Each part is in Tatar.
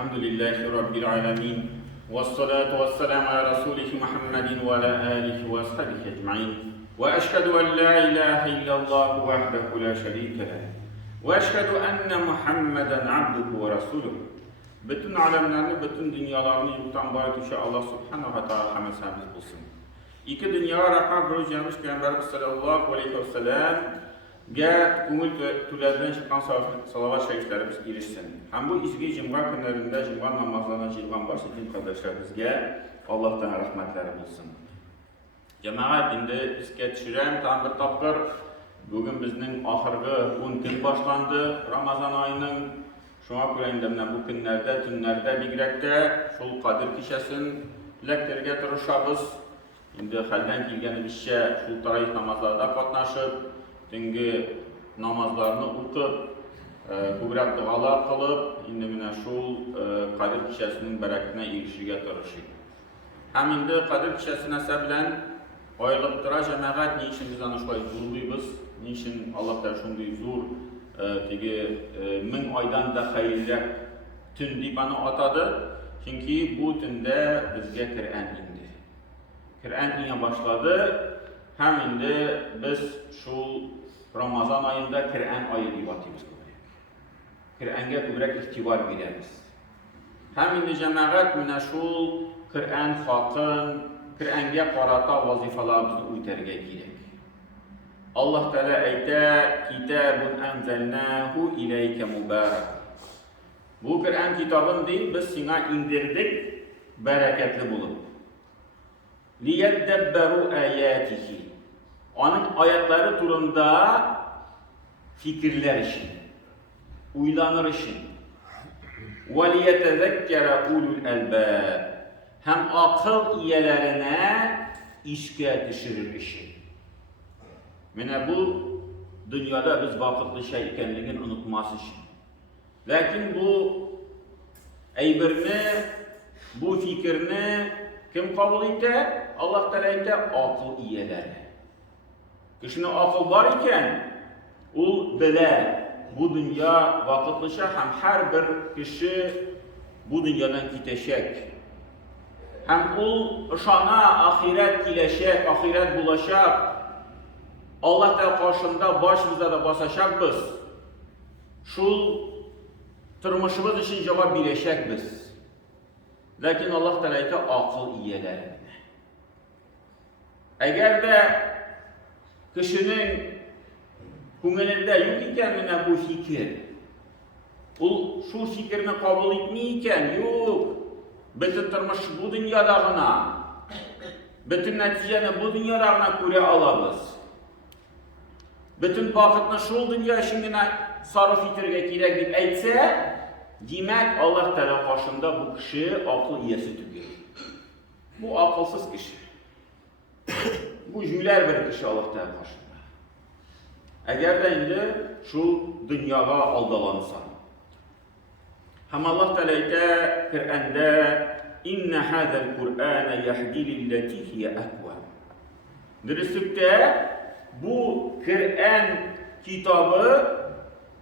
الحمد لله رب العالمين والصلاة والسلام على رسوله محمد وعلى آله وصحبه أجمعين وأشهد أن لا إله إلا الله وحده لا شريك له وأشهد أن محمدا عبده ورسوله. Bütün alemlerini, bütün dünyalarını yoktan var etmişe Allah subhanahu wa ta'ala hamdimiz bulsun. İki dünya rahmet buyurmuş Peygamberimiz sallallahu aleyhi ve sellem gel umul tülerden çıkan salavat şeriflerimiz girişsin. Hem bu izgi cimga günlerinde cimga namazlarına cilvan varsa din kardeşlerimizge Allah'tan rahmetleri bulsun. Cemaat indi bizge düşüren tam bir tapkır bugün bizning ahırgı 10 gün başlandı Ramazan ayının. Şuna göre bu günlerde, tünlerde, bigrekte şul Kadir kişesin bileklerge duruşabız. Şimdi halden kilgeni bizce şul tarayih namazlarda katnaşıp, tüngi namazlarını okup, kubret dualar kılıp, şimdi şul Kadir kişesinin bereketine erişirge duruşuydu. Hem şimdi Kadir kişesine sebilen aylıktıra cemaat ne işimiz anışlayı zorluybuz, ne işin Allah der şunduyu zor, min aydan da hayırlak tün deyip bana atadı. Çünkü bu tünde bizge Kur'an indi. Kur'an ine başladı. Hem indi biz şu Ramazan ayında Kur'an ayı deyip atıyoruz. Kur'an'a kübrek ihtibar veririz. Hem indi cemaat şu Kur'an hakkın, Kur'an'a karata vazifalarımızı uyterge gerek. Allah Teala ayette kitabun enzelnahu ileyke mübarek. Bu Kur'an kitabın değil biz sana indirdik bereketli bulup. Liyeddebberu ayatihi. Onun ayetleri turunda fikirler için, uylanır için. Ve liyetezekkere ulul elbab. Hem akıl iyelerine işke düşürür için. Mene bu dünyada biz vakıflı şey ikenliğin unutması için. Lakin bu eybirini, bu fikrini kim kabul etti? Allah Teala etti akıl iyeleri. Kişinin akıl var iken o bile bu dünya vakıflı şey hem her bir kişi bu dünyadan gidecek. Hem o şana ahiret gilecek, ahiret bulaşacak. Allah Teala karşında başımıza da basacak biz. Şu turmuşumuz için cevap bileşek biz. Lakin Allah Teala ise akıl iyelerine. Eğer de kişinin küngelinde yok iken bu fikir, şu fikrini kabul etmeyken yok, bütün turmuş bu dünyadağına, bütün neticeni bu dünyadağına göre alabız. Bütün vakitini şu dünya işine sarf etirge gerek deyip aytsa, demek Allah Teala karşında bu kişi akıl iyesi tügür. Bu akılsız kişi. Bu jüler bir kişi Allah Teala karşında. Eğer de indi şu dünyaya aldalansa. Hem Allah Teala ise Kur'an'da inne hadal Kur'an yahdi lillati hiye akvam. Dürüstlükte bu Kur'an kitabı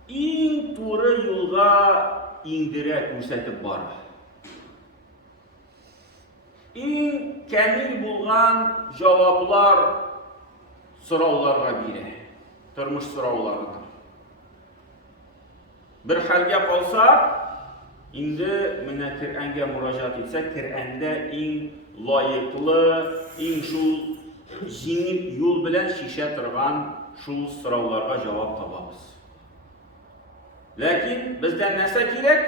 en doğru yola indire gösterip var. En kamil bulgan cevaplar sorularga biri. Turmuş sorularına. Bir halga kalsa, indi mene Kur'an'a müracaat etsek, Kur'an'da en layıklı, en şu yengil yol bilen şişe turgan şu sorularga cevap tabamız. Lakin bizden nese gerek?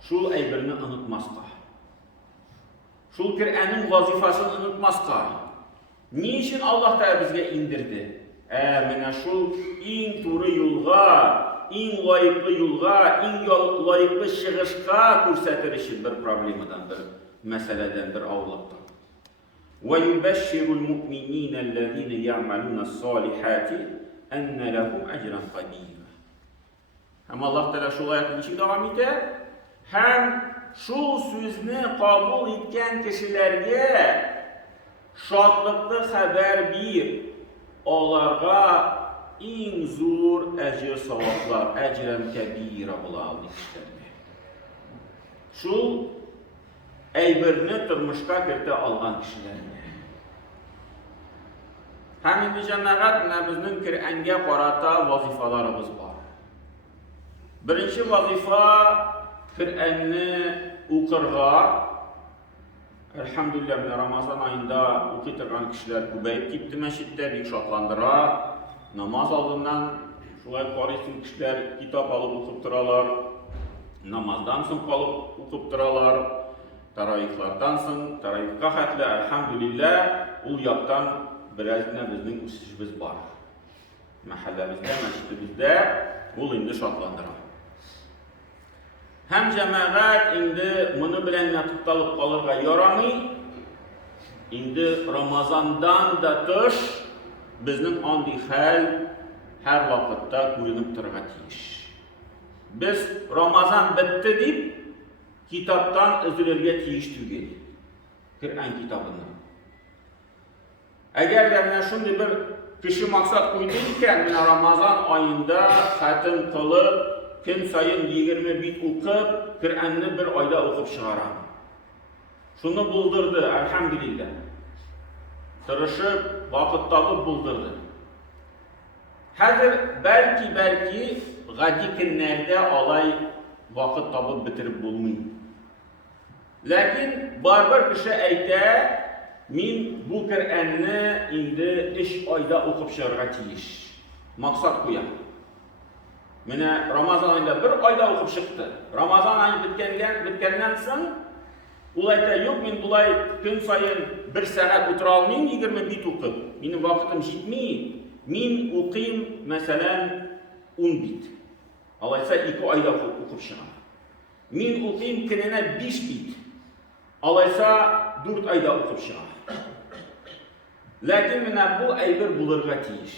Şu eybirini unutmaska. Şu Kur'an'ın vazifasını unutmaska. Niçin Allah Teala bizge indirdi? Mene şu en doğru yolga, en layıklı yolga, en layıklı çıkışka көрсәтер için bir problemden, bir meseleden, bir avlıktan. وَيُبَشِّرُ الْمُؤْمِنِينَ الَّذِينَ يَعْمَلُونَ الصَّالِحَاتِ اَنَّ لَهُمْ اَجْرًا قَدِيمًا. Hem Allah Teala şu ayetini için devam eder, hem şu sözünü kabul etken kişilerge şadlıklı haber bir, onlara en zor ecir savaplar, ecren kebira bulandı işlerine. шул әйберне тормышка кертә алган кешеләр. Һәм инде җәмәгать менә безнең Коръәнгә карата вазифаларыбыз бар. Беренче вазифа Коръәнне укырга. Әлхәмдүлилләh, менә Рамазан аенда укый торган кешеләр күбәйеп китте мәчеттә, бик шатландыра. Намаз алдыннан шулай карыйсың кешеләр китап алып укып торалар. Намаздан соң калып укып торалар. Таравихлардан соң, таравихка хәтле әлхәмдүлилләh, ул яктан бераз генә безнең үсешебез бар. Мәхәлләбездә, мәчетебездә ул инде шатландыра. Һәм җәмәгать инде моны белән тукталып калырга ярамый. Инде Рамазандан да тыш безнең андый хәл һәр вакытта күренеп торырга тиеш. Без Рамазан бетте дип китаптан өзелергә тиеш түгел. Коръән китабыннан. Әгәр дә менә шундый бер кеше максат куйды икән, менә Рамазан аенда хәтем кылып, көн сайын 20 бит укып, Коръәнне бер айда укып чыгарам. Шуны булдырды, әлхәмдүлилләh. Тырышып, вакыт табып булдырды. Хәзер бәлки гади көннәрдә алай вакыт табып бетереп булмый. Ләкин барбер кеше әйтә, мин бу Коръәнне инде 3 айда укып чыгарга тиеш. Максат куям. Менә Рамазан аенда 1 айда укып чыкты. Рамазан ае биткәннән соң ул әйтә, юк, мин булай көн сайын 1 сәгать утыра алмыйм 20 бит укып. Минем вакытым җитми. Мин укыйм, мәсәлән, 10 бит. Алайса 2 айда укып чыгам. Мин укыйм көненә 5 бит. Алайса 4 айда укып чыгам. Ләкин менә бу әйбер булырга тиеш.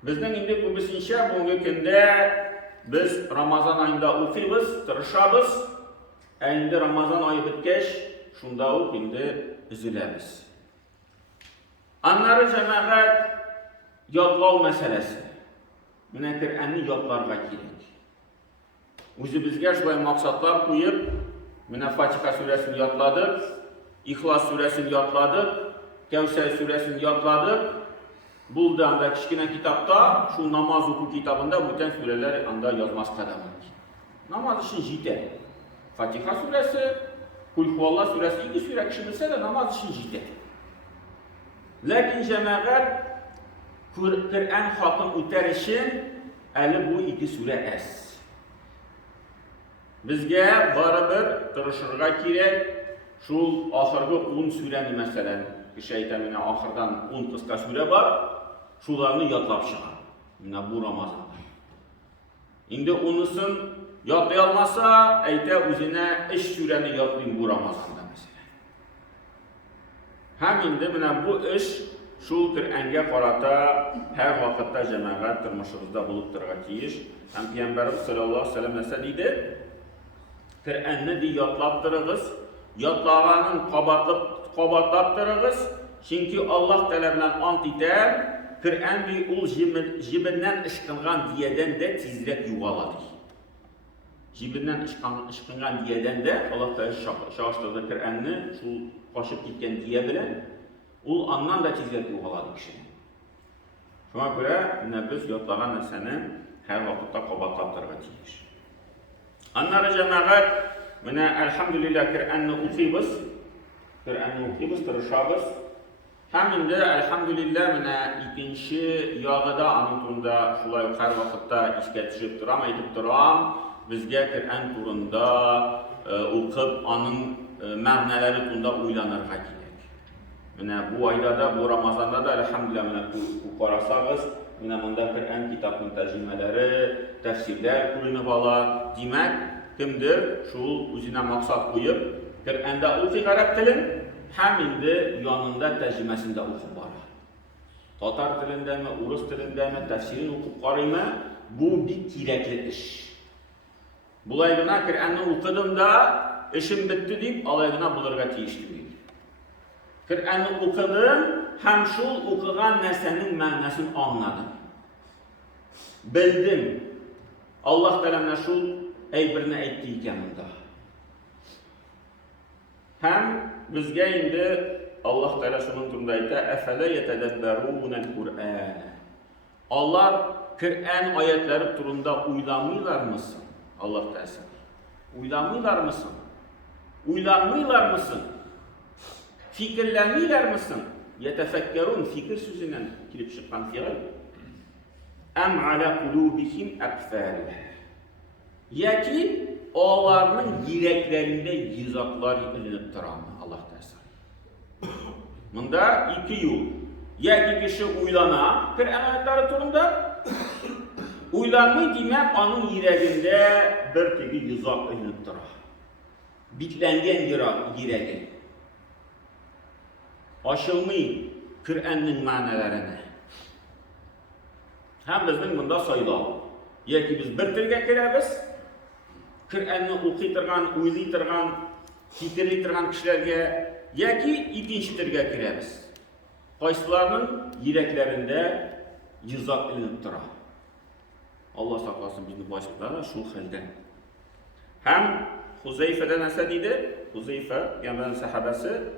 Безнең инде күбесенчә бүгенге көндә без Рамазан аенда укыйбыз, тырышабыз. Ә инде Рамазан ае биткәч, шунда ук инде üzülәбез. Аннары җәмәгать ятлау мәсьәләсе. Менә Коръәнне ятларга кирәк. Үзебезгә шулай максатлар куеп, менә Фатиха сүрәсен ятладык, Ихлас сүрәсен ятладык, Кәүсәр сүрәсен ятладык. Булды анда кичкенә китапта, шул намаз уку китабында бүтән сүрәләр анда язмаска да мөмкин. Намаз өчен җитә. Фатиха сүрәсе, Кул хуалла сүрәсе, 2 сүрә кеше белсә дә намаз өчен җитә. Ләкин җәмәгать Коръән хакын үтәр өчен әле бу 2 сүрә әз. Безгә барыбер тырышырга кирәк. Шул ахыргы 10 сүрәне мәсәлән, кеше әйтә, менә ахырдан 10 кыска сүрә бар, шуларны ятлап чыга. Менә бу Рамазанда. Инде унысын ятлый алмаса, әйтә, үзенә 3 сүрәне ятлыйм бу Рамазанда мәсәлән. Һәм инде менә бу эш шул Коръәнгә карата һәр вакытта җәмәгать тормышыбызда булып торырга тиеш. Һәм Пәйгамбәрбез саллаллаһу алейһи ва сәллям диде, Коръәнне ди ятлап торыгыз, ятлаганын кабатлап торыгыз, чөнки Аллаһ Тәгалә белән ант итәм, Коръән ди ул җибеннән ышкынган диядән дә тизрәк югала ди. Җибеннән ышкынган диядән дә Аллаһ Тәгалә чагыштырды Коръәнне шул кашып киткән дия белән, ул аннан да тизрәк югала ди кеше. Шуңа күрә менә без ятлаган нәрсәне һәр вакытта кабатлап торырга тиеш. Аннары җәмәгать менә әлхәмдүлилләh Коръәнне укыйбыз, тырышабыз. Һәм инде әлхәмдүлилләh менә икенче ягы да аның турында шулай һәр вакытта искә төшеп торам, әйтеп торам. Безгә Коръән турында укып, аның мәгънәләре турында уйланырга кирәк. Менә бу айда да, бу Рамазанда да әлхәмдүлилләh менә карасагыз, менә монда Коръән китабының тәрҗемәләре, тәфсирләр күренеп ала. Димәк, кемдер шул үзенә максат куеп, Коръәндә укый гарәп телен, һәм инде янында тәрҗемәсен дә укып бара. Татар телендәме, урыс телендәме, тәфсирен укып карыймы, бу бик кирәкле эш. Булай гына Коръәнне укыдым да, эшем бетте дип, алай гына булырга тиеш түгел. Коръәнне укыдым, һәм шул укыган нәрсәнең мәгънәсен аңладым. Белдем. Аллаһ Тәгалә шул әйберне әйтте икән монда. Һәм безгә инде Аллаһ Тәала шуның турында әйтә: "Афала ятадаббарунал Кур'ан". Алар Коръән аятлары турында уйламыйлармысың? Аллаһ Тәала. Уйламыйлармысың? Уйламыйлармысың? Фикерләмиләрмесең? Ятафаккарун фикр сүзеннән килеп чыккан фигыль. Ам ала кулубихим акфар. Яки аларның йөрәкләрендә йозаклар иленеп торамы? Аллаһ Тәала. Монда ике юл. Яки кеше уйлана Коръән аятлары турында, уйламый димәк, аның йөрәгендә бер теге йозак иленеп тора. Битләнгән йөрәге. Ачылмый Коръәннең мәгънәләренә. Һәм безнең монда сайлау. Яки без бер телгә керәбез, Коръәнне укый торган, уйлый торган, фикерлий торган кешеләргә, яки икенче телгә керәбез. Кайсыларның йөрәкләрендә йозак иленеп тора. Алла сакласын безне башында шул хәлдән. Һәм Хузайфадан нәрсә диде? Хузайфа, ягъни сахабасы,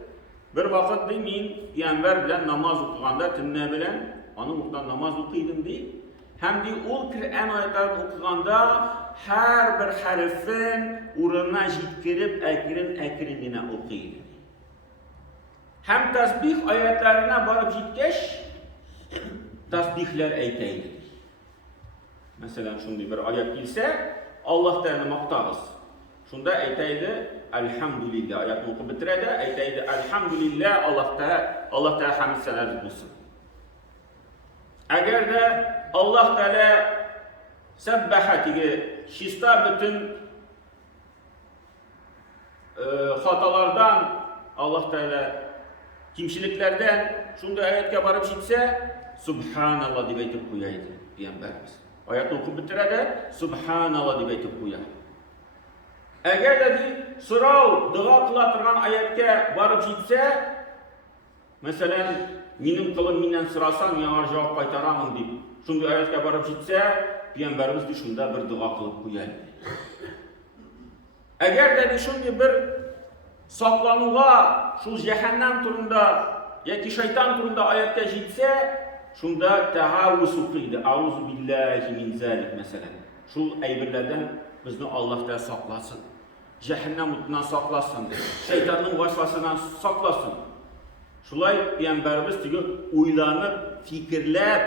bir вакыт ди мин Пәйгамбәр белән намаз укыганда төннә белән аның уртадан намаз укыйдым ди. Һәм ди ул Коръән аятларын укыганда һәр бер хәрефен урынына җиткереп әкрен генә укый. Һәм тасбих аятларына барып җиткәч, тасбихләр әйтә иде. Мәсәлән, шундый бер аят килсә, Аллаһ Тәаланы мактагыз. Шунда әйтә иде: "Әлхәмдүлилләh", аятны укып бетерә дә, әйтә иде: "Әлхәмдүлилләh, Аллаһ Тәала хәмд сәнә булсын". Әгәр дә Аллаһ Тәала сәббәхә тиге чиста бөтен хаталардан, Аллаһ Тәала кимчелекләрдән шунда аяткә барып җитсә, "Субханаллах" дип әйтеп куя иде Пәйгамбәрбез. Аятны укып бетерә дә, "Субханаллах" дип әйтеп куя. Әгәр дә сорау, дуа кыла торган аяткә барып җитсә, мәсәлән, минем кылым миннән сорасаң, яңа җавап кайтарамын дип, шундый аяткә барып җитсә, Пәйгамбәрбез ди шунда бер дуа кылып куя. Әгәр дә шундый бер саклануга, шул җәһәннәм турында яки шайтан турында аяткә җитсә, шунда тәһаввүз укыйды. Аузу биллаһи мин залик мәсәлән. Шул әйберләрдән безне Аллаһ Тәала сакласын. Җәһәннәм утыннан сакласын, шайтанның васвасасыннан сакласын. Шулай Пәйгамбәрбез теге уйланып, фикерләп,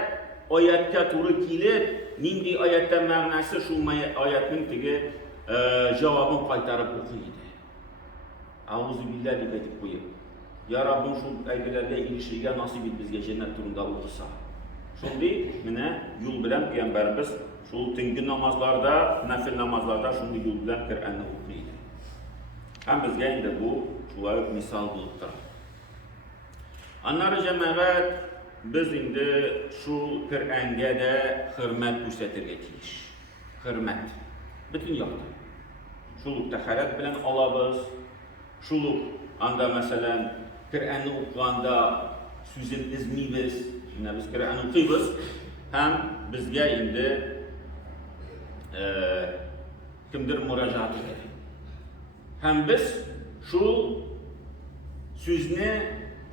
аяткә туры килеп, нинди аяттә мәгънәсе, шул аятның теге җавабын кайтарып укый иде. Аузу биллаһи дип әйтеп куйып. Я Раббым, шул әйберләргә ирешергә насыйп ит безгә җәннәт турында укыса. Шундый менә юл белән Пәйгамбәрбез шул төнге намазларда, нафил намазларда шундый юл белән Коръәнне укый иде. Һәм безгә инде бу шулай ук мисал булып тора. Аннары җәмәгать, без инде шул Коръәнгә дә хөрмәт күрсәтергә тиеш. Хөрмәт. Бөтен яктан. Шул ук тәһарәт белән алабыз. Шул ук анда мәсәлән Коръәнне укыганда сүзен эзмибез. Менә без Коръәнне укыйбыз һәм безгә инде кемдер мөрәҗәгать итә. Һәм без шул сүзне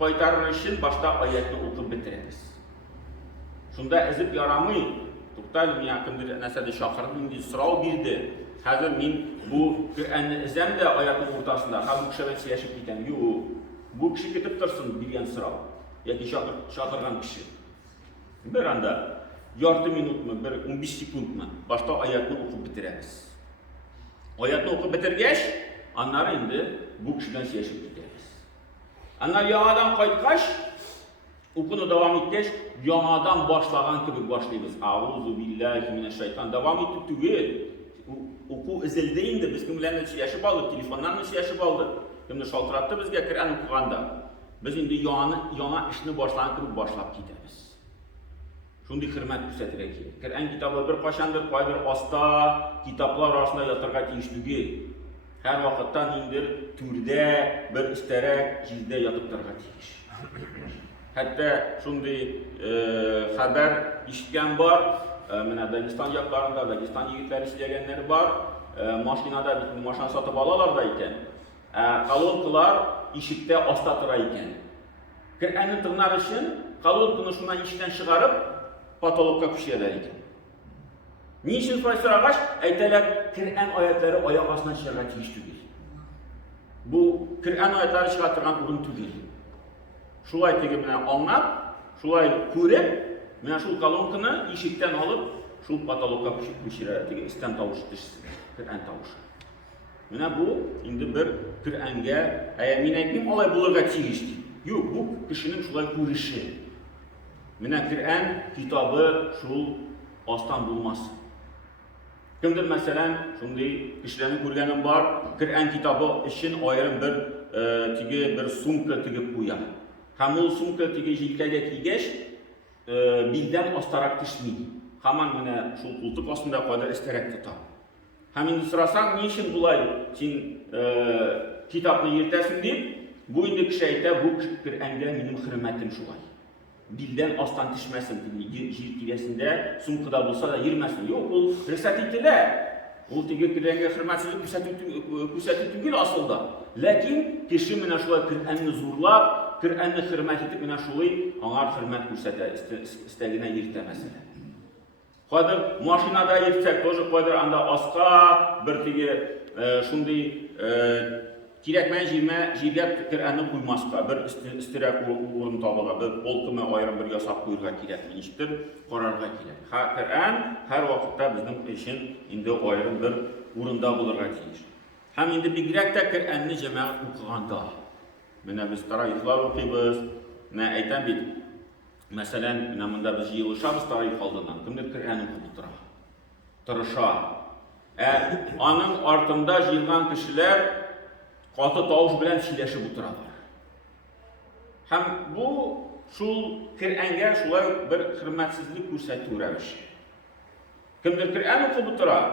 кайтарыр өчен башта аятны укып бетерәбез. Шунда эзеп ярамый. Туктале, миңа кемдер нәрсәдә чакырды, инде сорау бирде. Хәзер мин бу Коръәнне эзләм дә аятның уртасында, һәм бу кеше белән сөйләшеп китәм. Юк, бу кеше көтеп торсын биргән сорау. Яки чакырган кеше. Бер анда ярты минутмы, бер 15 секундмы башта аятны укып бетерәбез. Аятны укып бетергәч, аннары инде бу кеше белән сөйләшеп китәбез. Аннары яңадан кайткач, укуны дәвам иткәч, яңадан башлаган кебек башлыйбыз. Аузу биллаһи минәш шайтан. Дәвам итеп түгел. Уку эзелде инде, без кем белән сөйләшеп алдык, телефоннан сөйләшеп алдык. Кемне шалтыратты безгә Коръән укыганда. Без инде яңа эшне башлаган кебек башлап китәбез. Шундый хөрмәт күрсәтергә кирәк. Коръән китабы бер кайчандыр кайбер аста китаплар арасында ятырга тиеш түгел. Һәр вакытта ниндидер түрдә, бер истәрәк җирдә ятып торырга тиеш. Хәтта шундый хәбәр ишеткән бар, менә Дагестан якларында, Дагестан егетләре сөйләгәннәр бар. mashinada mashina sotib olalarda ekan, kolonkalar eshikda ostda turar ekan. Qur'onni tinglar uchun kolonканы shundan eshikdan chiqarib, patologga qo'yishar ekan. Niçin so'ragach, aytadilar, Qur'on oyatlari oyoq ostidan chiqargan ish tugil. Bu Qur'on oyatlari chiqartirgan o'rin tugil. Shulay tegi bilan anlab, shulay ko'rib, mana shu kolonканы eshikdan olib, shu patologga qo'yishar ekan, istan tovushi, Qur'on tovushi. Mana bu endi bir Qur'onga, men aytmayman, olay bo'larga tegishli. Yo'q, bu kishining shulay ko'rishi. Mana Qur'on kitobi shu ostdan bo'lmas. Kimdir masalan, shunday kishilarni ko'rganim bor, Qur'on kitobi uchun ayrim bir sumka tigib qo'yadi. Ham u sumka tigi yelkaga kiygach, bildan ostaroq tushmaydi. Hamon mana shu qo'ltiq ostida qo'yar istarak tutadi. Ham endi so'rasam, "Nechun bo'lay? Sen kitobni yirtasin" deb, bu endi kishi aytadi, "Bu Qur'onga mening hurmatim shulay. Bildan ostdan tushmasin" dedi. Yelkasida sumkada bo'lsa da yirmasin. Yo'q, u ruxsat etiladi. U tigi Qur'onga hurmatsizlik ko'rsatib tugil aslida. Lekin kishi mana shulay Qur'onni zo'rlab, Qur'onni hurmat etib, mana shulay аңар hurmat ko'rsatadi, istagini yirtamasin. Qodir mashinada yirtsak, тоже qodir anda osqa bir tigi shunday kerakmagan yerga Qur'onni qo'ymasqa, bir istiroq o'rin topiga, bir polkimi ayrim bir yasab qo'yirga kerak, ishdir, qarorga kerak. Qur'on har vaqtda bizning uchun endi ayrim bir o'rinda bo'lirga kerak. Ham endi bigrakda Qur'onni jamoat o'qiganda, mana biz tarixlar o'qiymiz, mana aytam bit. Masalan, mana bunda biz yig'ilishamiz tarix oldidan, kimdir Qur'onni o'qib turadi. Tirishadi. Onun ortida yig'ilgan kishilar qatı tovush bilan silashib o'tiradilar. Ham bu shu Qur'onga shulay bir hurmatsizlik ko'rsatuvrash. Kimdir Qur'on o'qib o'tiradi,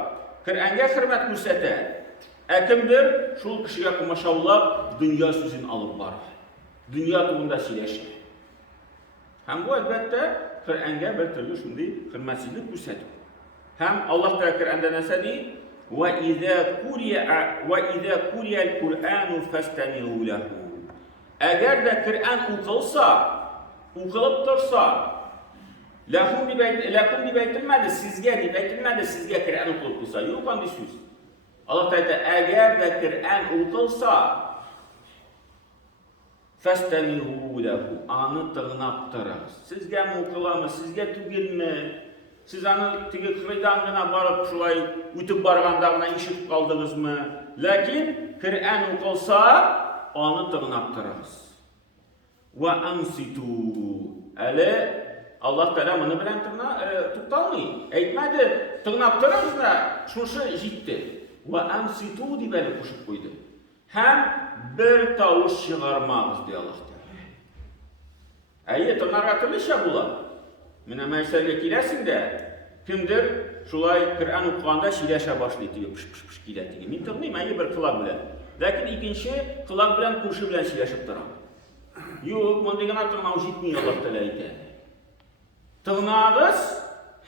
Qur'onga hurmat ko'rsatadi. Kimdir shu kishiga mashallah dunyo so'zini olib boradi. Dunyo to'g'rida silashadi. Ham bu albatta Qur'onga bir turli shunday hurmatsizlik ko'rsatuv. Ham Alloh taolo Qur'onda nasadi وَإِذَا قُرِئَ الْقُرْآنُ فَاسْتَمِعُوا لَهُ. Agar da Qur'on o'qilib tursa, lakum deb aytilmadi, sizga deb aytilmadi, sizga Qur'on o'qilib tursa, yo'q qanday so'z. Alloh taolo agar da Qur'on o'qilsa, فَاسْتَمِعُوا لَهُ. Ani ting'nab turasiz. Sizga o'qilamiz, sizga tugilmi? Siz ani tigi qiridangina borib shulay o'tib borgandagina eshitib qoldingizmi? Lekin Qur'on o'qilsa, ani ting'nab turasiz. Va ansitu. Ali Alloh taolo buni bilan to'xtalmaydi. Aytmadi, ting'nab turingizlar, shushi yetdi. Va ansitu deb qo'shib qo'ydi. Ham bir tovush chiqarmamiz deydi Alloh taolo. Ting'arga turlicha bo'ladi. Mana masalaga kelasingda, kimdir shulay Qur'on o'qiganda shilasha boshlaydi, pish keladi. Men ting'mayman, bir quloq bilan. Lekin ikkinchi quloq bilan qo'shi bilan shilashib turadi. Yo'q, bundagan ting'may yetmaydi Alloh taolo aytadi. Ting'nag'iz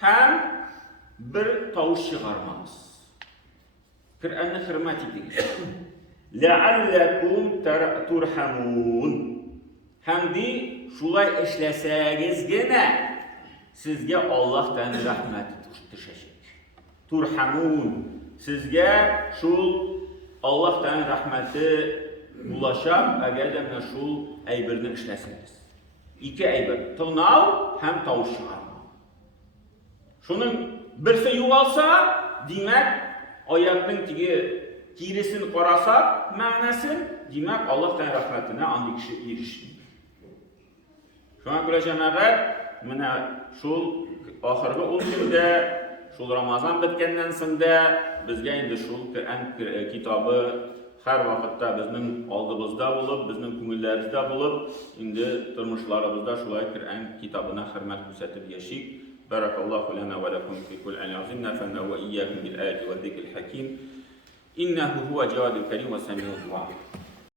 ham bir tovush chiqarmamiz. Qur'onni hurmat eting. La'allakum turhamun. Hamdi shulay ishlasagizgina sizga Allohdan rahmat tushashak. Turhamun. Sizga shu Allohdan rahmati ulashab, agarda mana shu aybirni ishlasangiz. Ikki aybir, ting'nov ham tovush chiqarmoq. Shuning birsi yo'qolsa, demak, oyatning kirisini qarasak, ma'nasi, demak, Allohdan rahmatini andi kishi erishdi. Shuna ko'ra janobat mana shu oxirgi 10 yilda, shu Ramazon bitgandan so'ng bizga endi shu Qur'on kitobi har vaqtda bizning oldimizda bo'lib, bizning ko'ngillarimizda bo'lib, endi turmushlarimizda shulay Qur'on kitobini hurmat ko'rsatib yashaylik. Barakallohu lana va lakum fi kulli azim nafa'na va iyyakum bil ayati va dhikril hakim. Innahu huwa jawadul karim va samiul du'a.